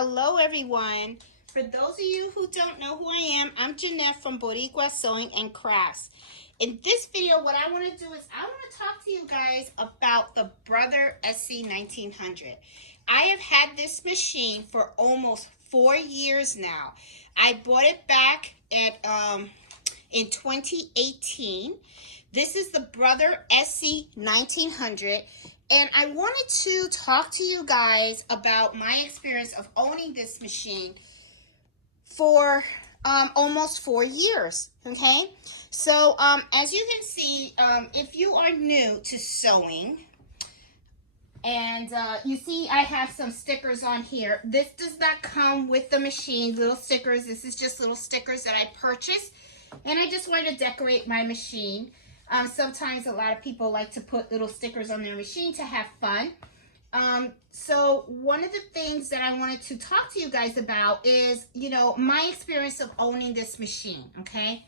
Hello everyone. For those of you who don't know who I am, I'm Jeanette from Boricua Sewing and Crafts. In this video, what I want to do is I want to talk to you guys about the Brother SE1900. I have had this machine for almost 4 years now. I bought it back in 2018. This is the Brother SE1900. And I wanted to talk to you guys about my experience of owning this machine for almost 4 years, okay? So as you can see, if you are new to sewing, and you see I have some stickers on here. This does not come with the machine, little stickers. This is just little stickers that I purchased, and I just wanted to decorate my machine. Sometimes a lot of people like to put little stickers on their machine to have fun. So one of the things that I wanted to talk to you guys about is, my experience of owning this machine, okay?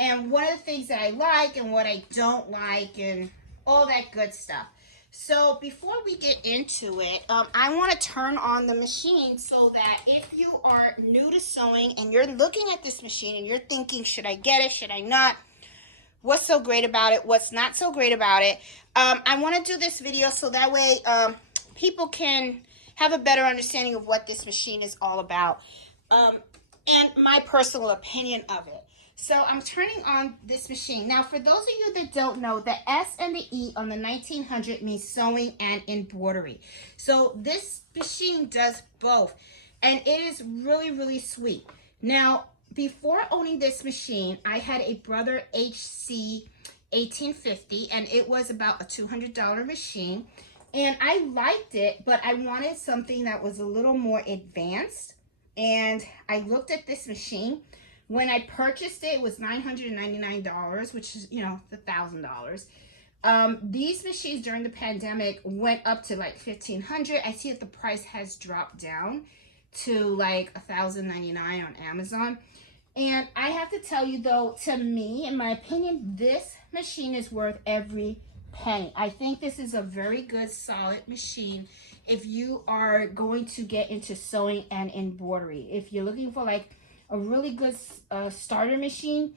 And one of the things that I like and what I don't like and all that good stuff. So before we get into it, I want to turn on the machine so that if you are new to sewing and you're looking at this machine and you're thinking, should I get it, should I not? What's so great about it? What's not so great about it? I want to do this video so that way people can have a better understanding of what this machine is all about and my personal opinion of it. So I'm turning on this machine. Now, for those of you that don't know, the S and the E on the 1900 means sewing and embroidery. So this machine does both, and it is really, really sweet. Now, before owning this machine, I had a Brother SE1900, and it was about a $200 machine. And I liked it, but I wanted something that was a little more advanced. And I looked at this machine. When I purchased it, it was $999, which is, the $1,000. These machines during the pandemic went up to like $1,500. I see that the price has dropped down to like $1,099 on Amazon. And I have to tell you though, to me, in my opinion, this machine is worth every penny. I think this is a very good, solid machine if you are going to get into sewing and embroidery. If you're looking for like a really good starter machine,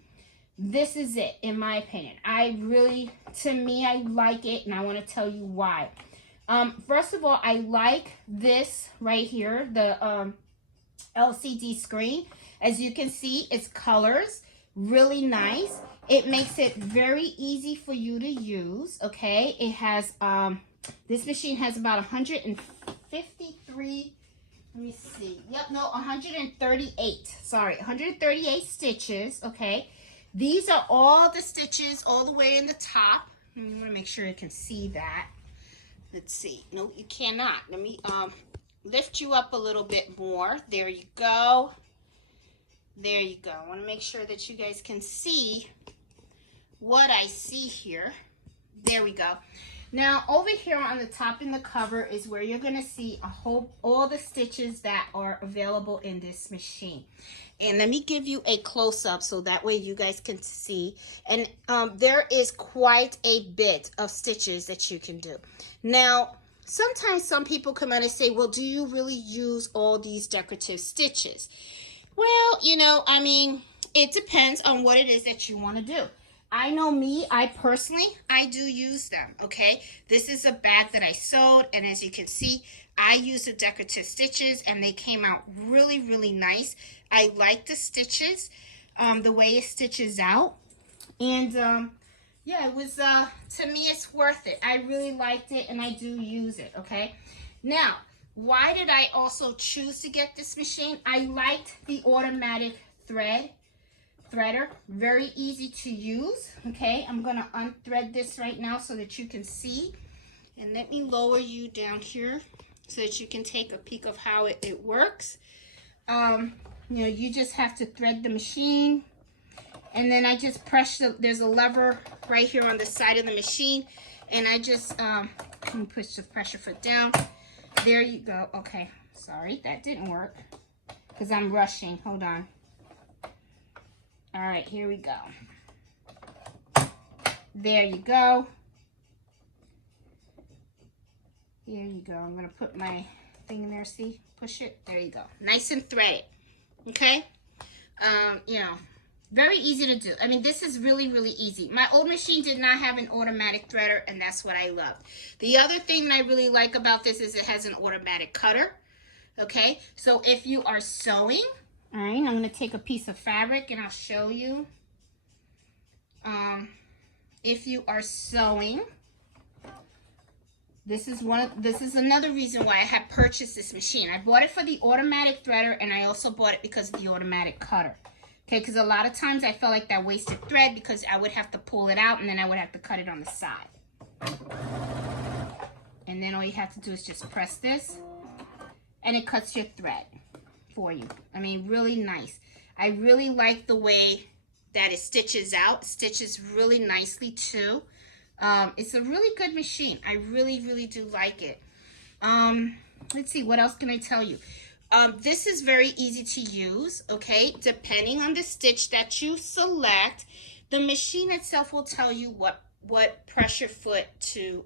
this is it, in my opinion. I like it, and I want to tell you why. First of all, I like this right here, the LCD screen. As you can see, it's colors, really nice. It makes it very easy for you to use, okay? It has, this machine has about 153, let me see. Yep, no, 138. Sorry, 138 stitches, okay? These are all the stitches all the way in the top. I want to make sure you can see that. Let's see. No, you cannot. Let me lift you up a little bit more. There you go. There you go. I want to make sure that you guys can see what I see here. There we go. Now, over here on the top in the cover is where you're going to see all the stitches that are available in this machine. And let me give you a close-up so that way you guys can see. And there is quite a bit of stitches that you can do. Now, sometimes some people come out and say, well, do you really use all these decorative stitches? Well, it depends on what it is that you want to do. I know me, I do use them, okay? This is a bag that I sewed, and as you can see, I use the decorative stitches, and they came out really, really nice. I like the stitches, the way it stitches out, and yeah, it was, to me, it's worth it. I really liked it, and I do use it, okay? Now, why did I also choose to get this machine? I liked the automatic threader, very easy to use. Okay, I'm gonna unthread this right now so that you can see, and let me lower you down here so that you can take a peek of how it works. You just have to thread the machine, and then I just press there's a lever right here on the side of the machine, and I just can push the pressure foot down. There you go. Okay, sorry, that didn't work because I'm rushing. Hold on. All right, here we go. There you go. Here you go. I'm going to put my thing in there, see? Push it, there you go. Nice and threaded, okay? You know, very easy to do. I mean, this is really, really easy. My old machine did not have an automatic threader, and that's what I love. The other thing that I really like about this is it has an automatic cutter, okay? So if you are sewing, all right, I'm going to take a piece of fabric and I'll show you. If you are sewing, this is another reason why I had purchased this machine. I bought it for the automatic threader, and I also bought it because of the automatic cutter. Okay, because a lot of times I felt like that wasted thread because I would have to pull it out and then I would have to cut it on the side. And then all you have to do is just press this and it cuts your thread for you. I mean, really nice. I really like the way that it stitches out. It stitches really nicely too. It's a really good machine. I really, really do like it. Let's see, what else can I tell you? This is very easy to use, okay? Depending on the stitch that you select, the machine itself will tell you what pressure foot to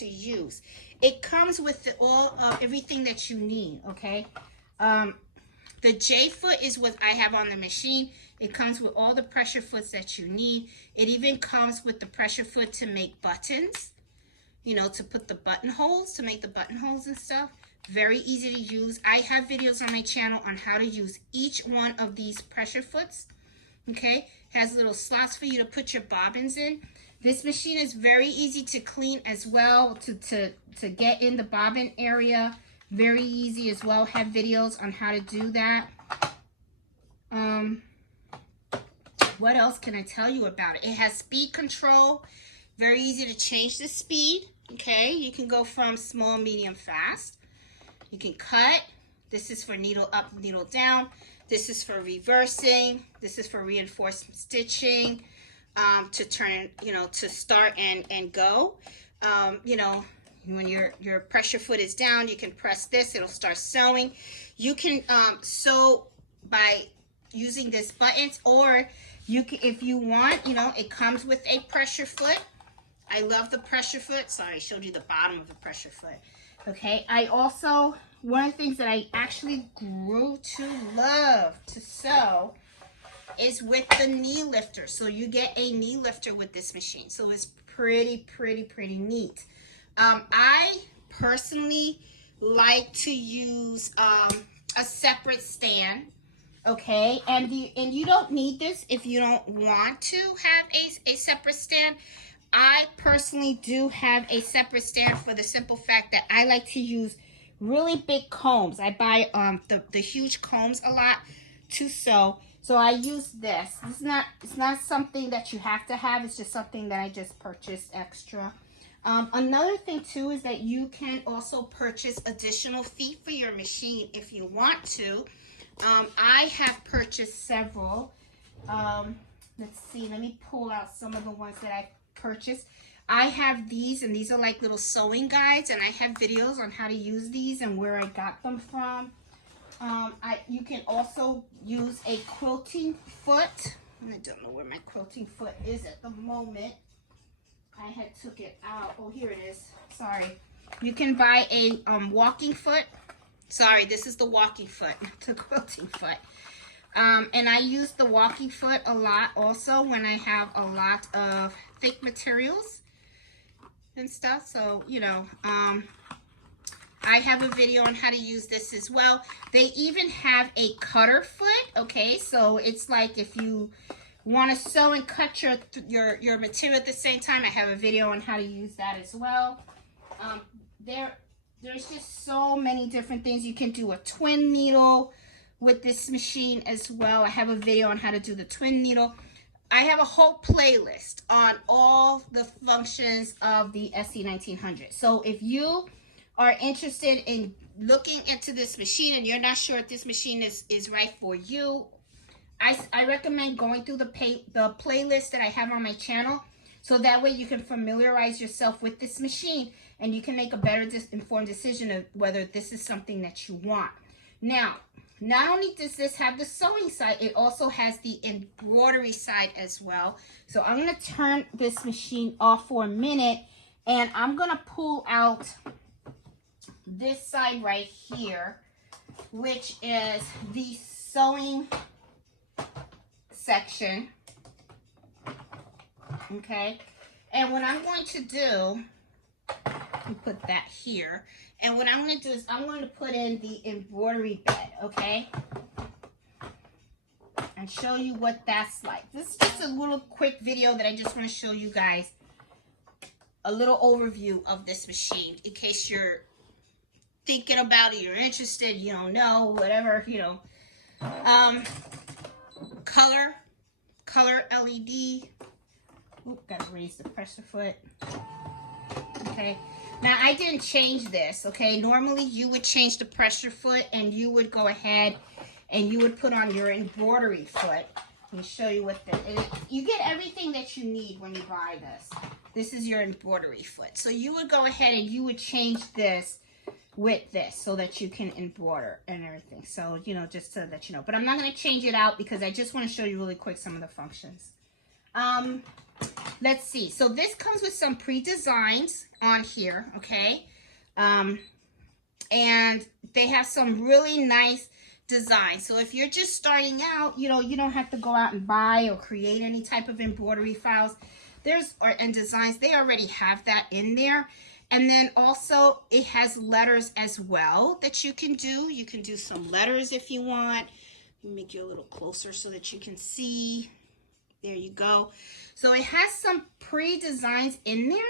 use. It comes with everything that you need, okay? The J foot is what I have on the machine. It comes with all the pressure foots that you need. It even comes with the pressure foot to make buttons, you know, to put the buttonholes, to make the buttonholes and stuff. Very easy to use. I have videos on my channel on how to use each one of these pressure foots. Okay, has little slots for you to put your bobbins in. This machine is very easy to clean as well, to get in the bobbin area. Very easy as well. Have videos on how to do that. What else can I tell you about it? It has speed control. Very easy to change the speed. Okay, you can go from small, medium, fast. You can cut. This is for needle up, needle down. This is for reversing. This is for reinforced stitching, to turn, you know, to start and go. You know, when your pressure foot is down, you can press this. It'll start sewing. You can sew by using this buttons, or you can, if you want, you know, it comes with a pressure foot. I love the pressure foot. Sorry, I showed you the bottom of the pressure foot. Okay, I also, one of the things that I actually grew to love to sew is with the knee lifter. So you get a knee lifter with this machine. So it's pretty neat. I personally like to use a separate stand. Okay, and you don't need this if you don't want to have a separate stand. I personally do have a separate stand for the simple fact that I like to use really big combs. I buy the huge combs a lot to sew. So I use this. It's not something that you have to have. It's just something that I just purchased extra. Another thing too is that you can also purchase additional feet for your machine if you want to. I have purchased several. Let's see, let me pull out some of the ones that I purchased. I have these, and these are like little sewing guides, and I have videos on how to use these and where I got them from. You can also use a quilting foot. I don't know where my quilting foot is at the moment. I had took it out. Oh, here it is. Sorry. You can buy a walking foot. Sorry, this is the walking foot, not the quilting foot. And I use the walking foot a lot also when I have a lot of thick materials and stuff. So, you know, I have a video on how to use this as well. They even have a cutter foot, okay? So it's like if you want to sew and cut your material at the same time, I have a video on how to use that as well. There's just so many different things. You can do a twin needle with this machine as well. I have a video on how to do the twin needle. I have a whole playlist on all the functions of the SE1900. So if you are interested in looking into this machine and you're not sure if this machine is right for you, I recommend going through the playlist that I have on my channel, so that way you can familiarize yourself with this machine and you can make a better informed decision of whether this is something that you want. Now, not only does this have the sewing side, it also has the embroidery side as well. So I'm going to turn this machine off for a minute, and I'm going to pull out this side right here, which is the sewing section. Okay, and what I'm going to do, let me put that here, and what I'm going to do is I'm going to put in the embroidery bed, okay, and show you what that's like. This is just a little quick video that I just want to show you guys a little overview of this machine in case you're thinking about it, you're interested, you don't know, whatever, you know. Color LED. Oop, gotta raise the pressure foot. Okay, now I didn't change this, okay. Normally you would change the pressure foot and you would go ahead and you would put on your embroidery foot. Let me show you what you get everything that you need when you buy this. This is your embroidery foot. So you would go ahead and you would change this with this so that you can embroider and everything. So, you know, just so that you know. But I'm not going to change it out because I just want to show you really quick some of the functions. Let's see. So this comes with some pre-designs on here, okay? And they have some really nice designs. So if you're just starting out, you know, you don't have to go out and buy or create any type of embroidery files. And designs, they already have that in there. And then also it has letters as well that you can do. You can do some letters if you want. Let me make you a little closer so that you can see. There you go. So it has some pre-designs in there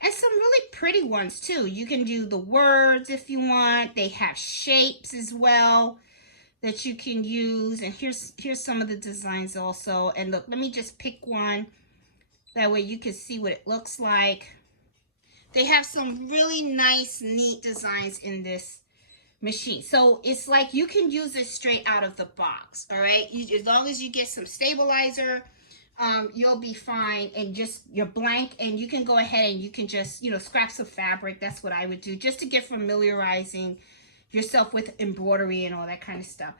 and some really pretty ones too. You can do the words if you want. They have shapes as well that you can use. And here's some of the designs also. And look, let me just pick one. That way you can see what it looks like. They have some really nice, neat designs in this machine. So it's like you can use it straight out of the box, all right? As long as you get some stabilizer, you'll be fine. And just you're blank, and you can go ahead and you can just, you know, scraps of fabric. That's what I would do just to get familiarizing yourself with embroidery and all that kind of stuff.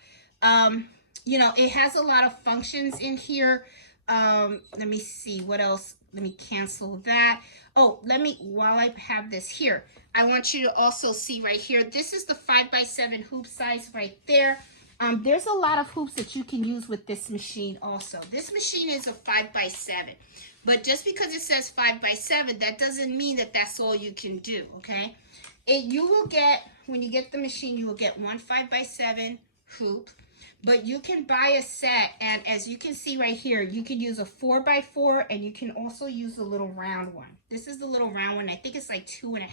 You know, it has a lot of functions in here. Let me see what else. Let me cancel that. Oh, while I have this here, I want you to also see right here. This is the 5x7 hoop size right there. There's a lot of hoops that you can use with this machine also. This machine is a 5x7, but just because it says 5x7, that doesn't mean that that's all you can do, okay? You will get, when you get the machine, you will get one 5x7 hoop. But you can buy a set, and as you can see right here, you can use a 4x4, and you can also use the little round one. This is the little round one. I think it's like 2.5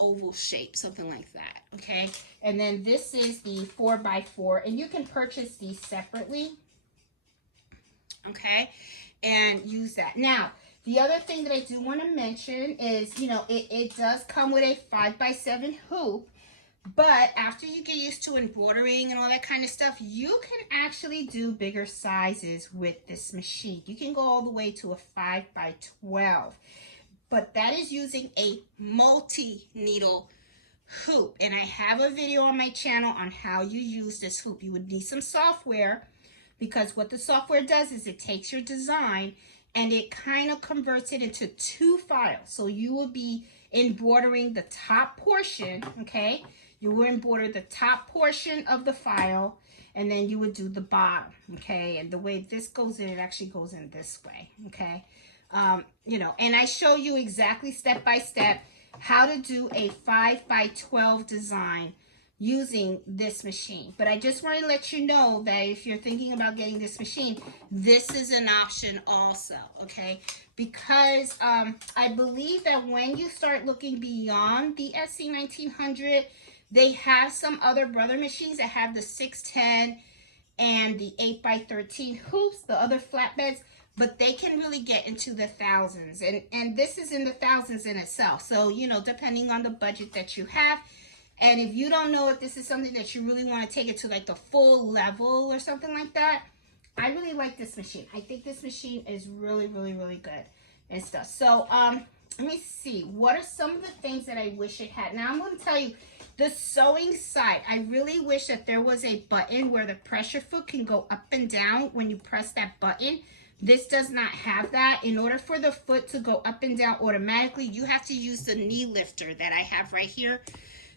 oval shape, something like that, okay? And then this is the 4x4, and you can purchase these separately, okay? And use that. Now, the other thing that I do want to mention is, you know, it does come with a 5x7 hoop. But after you get used to embroidering and all that kind of stuff, you can actually do bigger sizes with this machine. You can go all the way to a 5x12. But that is using a multi-needle hoop. And I have a video on my channel on how you use this hoop. You would need some software, because what the software does is it takes your design and it kind of converts it into 2 files. So you will be embroidering the top portion, okay? You will embroider the top portion of the file, and then you would do the bottom, okay? And the way this goes in, it actually goes in this way, okay? You know, and I show you exactly step by step how to do a 5x12 design using this machine. But I just want to let you know that if you're thinking about getting this machine, this is an option also, okay? Because I believe that when you start looking beyond the SE1900, they have some other brother machines that have the 610 and the 8x13 hoops, the other flatbeds, but they can really get into the thousands. And this is in the thousands in itself. So, you know, depending on the budget that you have. And if you don't know if this is something that you really want to take it to like the full level or something like that, I really like this machine. I think this machine is really, really, really good and stuff. So, let me see. What are some of the things that I wish it had? Now, I'm going to tell you, the sewing side, I really wish that there was a button where the pressure foot can go up and down when you press that button, This does not have that. In order for the foot to go up and down automatically, you have to use the knee lifter that I have right here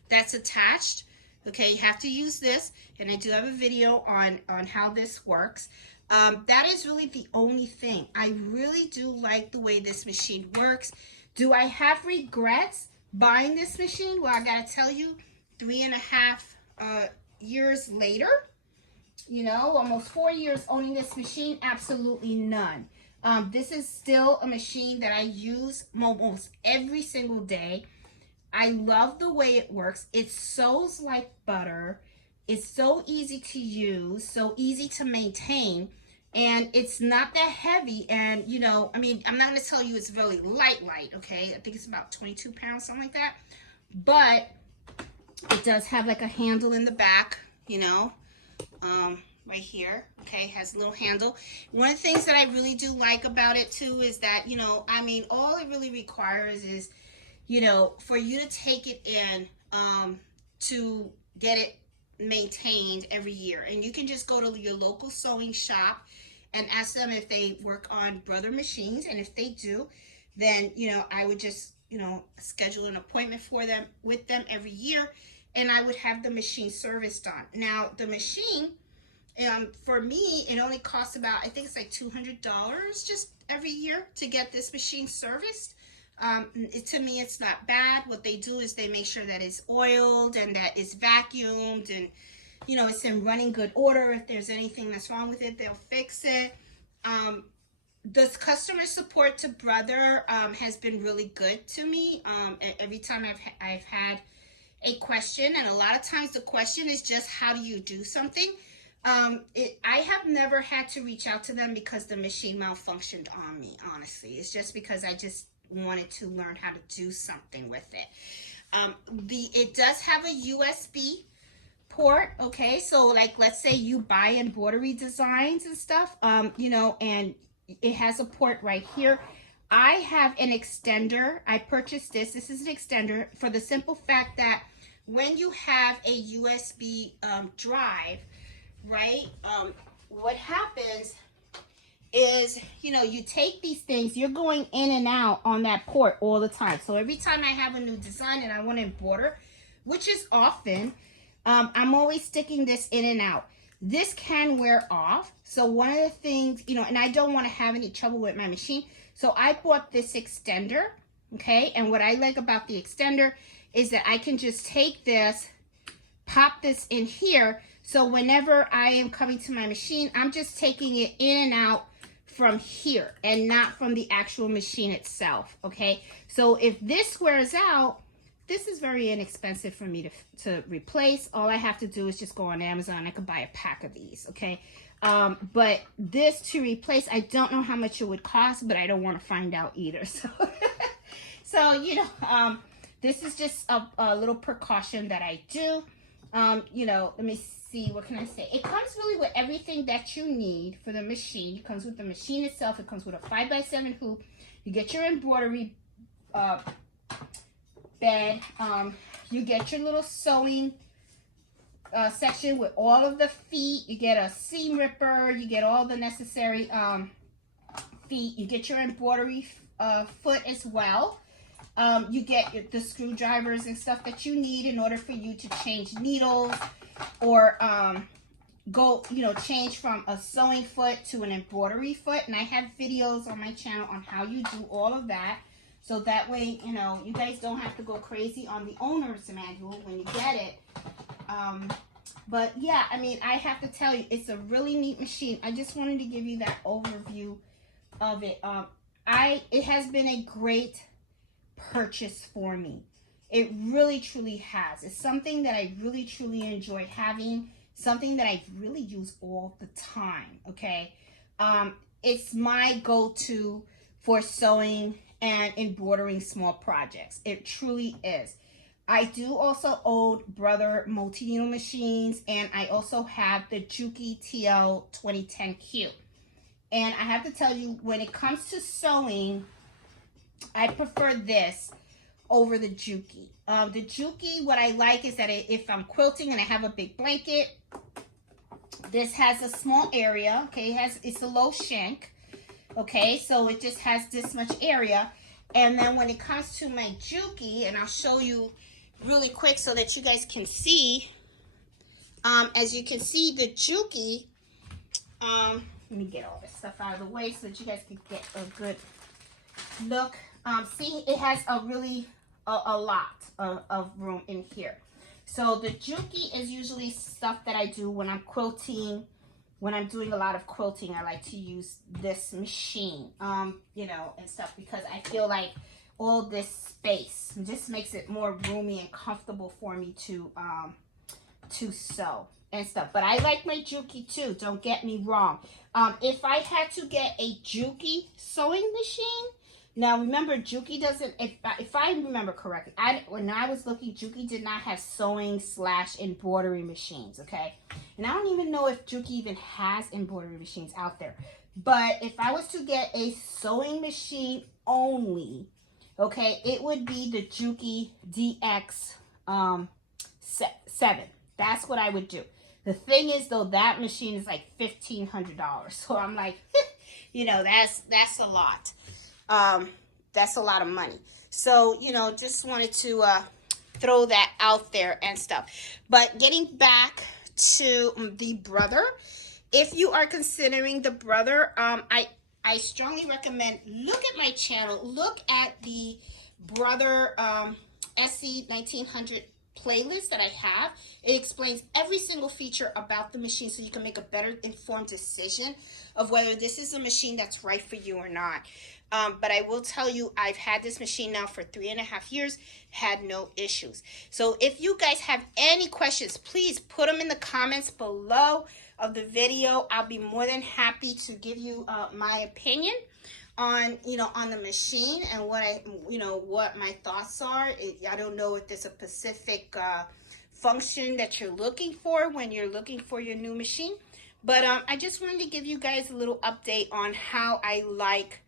that's attached. Okay, you have to use this, and I do have a video on how this works. That is really the only thing. I really do like the way this machine works. Do I have regrets buying this machine? Well, I gotta tell you, 3.5 years later, you know, almost 4 years owning this machine, absolutely none. This is still a machine that I use almost every single day. I love the way it works. It sews like butter. It's so easy to use, so easy to maintain, and it's not that heavy. And, you know, I mean, I'm not going to tell you it's really light, okay? I think it's about 22 pounds, something like that. But it does have like a handle in the back, you know, right here, okay, has a little handle. One of the things that I really do like about it too is that, you know, I mean, all it really requires is, you know, for you to take it in to get it maintained every year. And you can just go to your local sewing shop and ask them if they work on brother machines. And if they do, then, you know, I would just, you know, schedule an appointment for them with them every year, and I would have the machine serviced on. Now, the machine, for me, it only costs about, I think it's like $200 just every year to get this machine serviced. To me, it's not bad. What they do is they make sure that it's oiled and that it's vacuumed and, you know, it's in running good order. If there's anything that's wrong with it, they'll fix it. The customer support to Brother has been really good to me. Every time I've had a question, and a lot of times the question is just, how do you do something? I have never had to reach out to them because the machine malfunctioned on me, honestly. It's just because I just wanted to learn how to do something with it. It does have a USB port, okay? So like, let's say you buy embroidery designs and stuff, you know, and it has a port right here. I have an extender. I purchased this. This is an extender for the simple fact that when you have a USB drive, right, what happens is, you know, you take these things, you're going in and out on that port all the time. So every time I have a new design and I want to embroider, which is often, I'm always sticking this in and out. This can wear off. So one of the things, you know, and I don't want to have any trouble with my machine, so I bought this extender, okay? And what I like about the extender is that I can just take this, pop this in here, so whenever I am coming to my machine, I'm just taking it in and out from here and not from the actual machine itself, okay? So if this wears out, this is very inexpensive for me to replace. All I have to do is just go on Amazon. I could buy a pack of these, okay? But this to replace, I don't know how much it would cost, but I don't want to find out either. So, you know, this is just a little precaution that I do. You know, let me see, what can I say? It comes really with everything that you need for the machine. It comes with the machine itself. It comes with a 5x7 hoop. You get your embroidery bed. You get your little sewing section with all of the feet. You get a seam ripper. You get all the necessary feet. You get your embroidery foot as well. You get the screwdrivers and stuff that you need in order for you to change needles or go, you know, change from a sewing foot to an embroidery foot. And I have videos on my channel on how you do all of that. So that way, you know, you guys don't have to go crazy on the owner's manual when you get it. But yeah, I mean, I have to tell you, it's a really neat machine. I just wanted to give you that overview of it. It has been a great purchase for me. It really truly has. It's something that I really truly enjoy having, something that I really use all the time, okay? It's my go-to for sewing and embroidering small projects. It truly is. I do also own Brother multi-needle machines, and I also have the Juki TL 2010Q. And I have to tell you, when it comes to sewing, I prefer this over the Juki. The Juki, what I like is that if I'm quilting and I have a big blanket, this has a small area, okay? It's a low shank. Okay, so it just has this much area. And then when it comes to my Juki, and I'll show you really quick so that you guys can see, as you can see, the Juki, let me get all this stuff out of the way so that you guys can get a good look. See, it has a really, a lot of room in here. So the Juki is usually stuff that I do when I'm quilting. When I'm doing a lot of quilting, I like to use this machine, you know, and stuff, because I feel like all this space just makes it more roomy and comfortable for me to sew and stuff. But I like my Juki too, don't get me wrong. If I had to get a Juki sewing machine, now remember, Juki doesn't, if I remember correctly, when I was looking, Juki did not have sewing / embroidery machines, okay? And I don't even know if Juki even has embroidery machines out there. But if I was to get a sewing machine only, okay, it would be the Juki DX 7. That's what I would do. The thing is, though, that machine is like $1,500. So I'm like, you know, that's a lot. That's a lot of money. So, you know, just wanted to throw that out there and stuff. But getting back to the brother, if you are considering the brother, I strongly recommend, look at my channel, look at the brother SE1900 playlist that I have. It explains every single feature about the machine so you can make a better informed decision of whether this is a machine that's right for you or not. But I will tell you, I've had this machine now for 3.5 years, had no issues. So if you guys have any questions, please put them in the comments below of the video. I'll be more than happy to give you my opinion on, you know, on the machine and what what my thoughts are. I don't know if there's a specific function that you're looking for when you're looking for your new machine. But I just wanted to give you guys a little update on how I like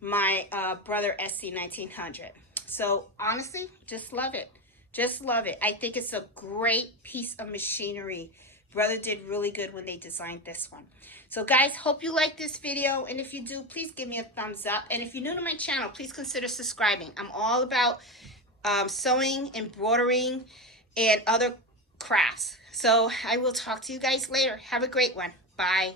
my brother SE1900. So honestly, just love it. Just love it. I think it's a great piece of machinery. Brother did really good when they designed this one. So guys, hope you like this video, and if you do, please give me a thumbs up. And if you're new to my channel, please consider subscribing. I'm all about sewing, embroidering, and other crafts. So I will talk to you guys later. Have a great one. Bye.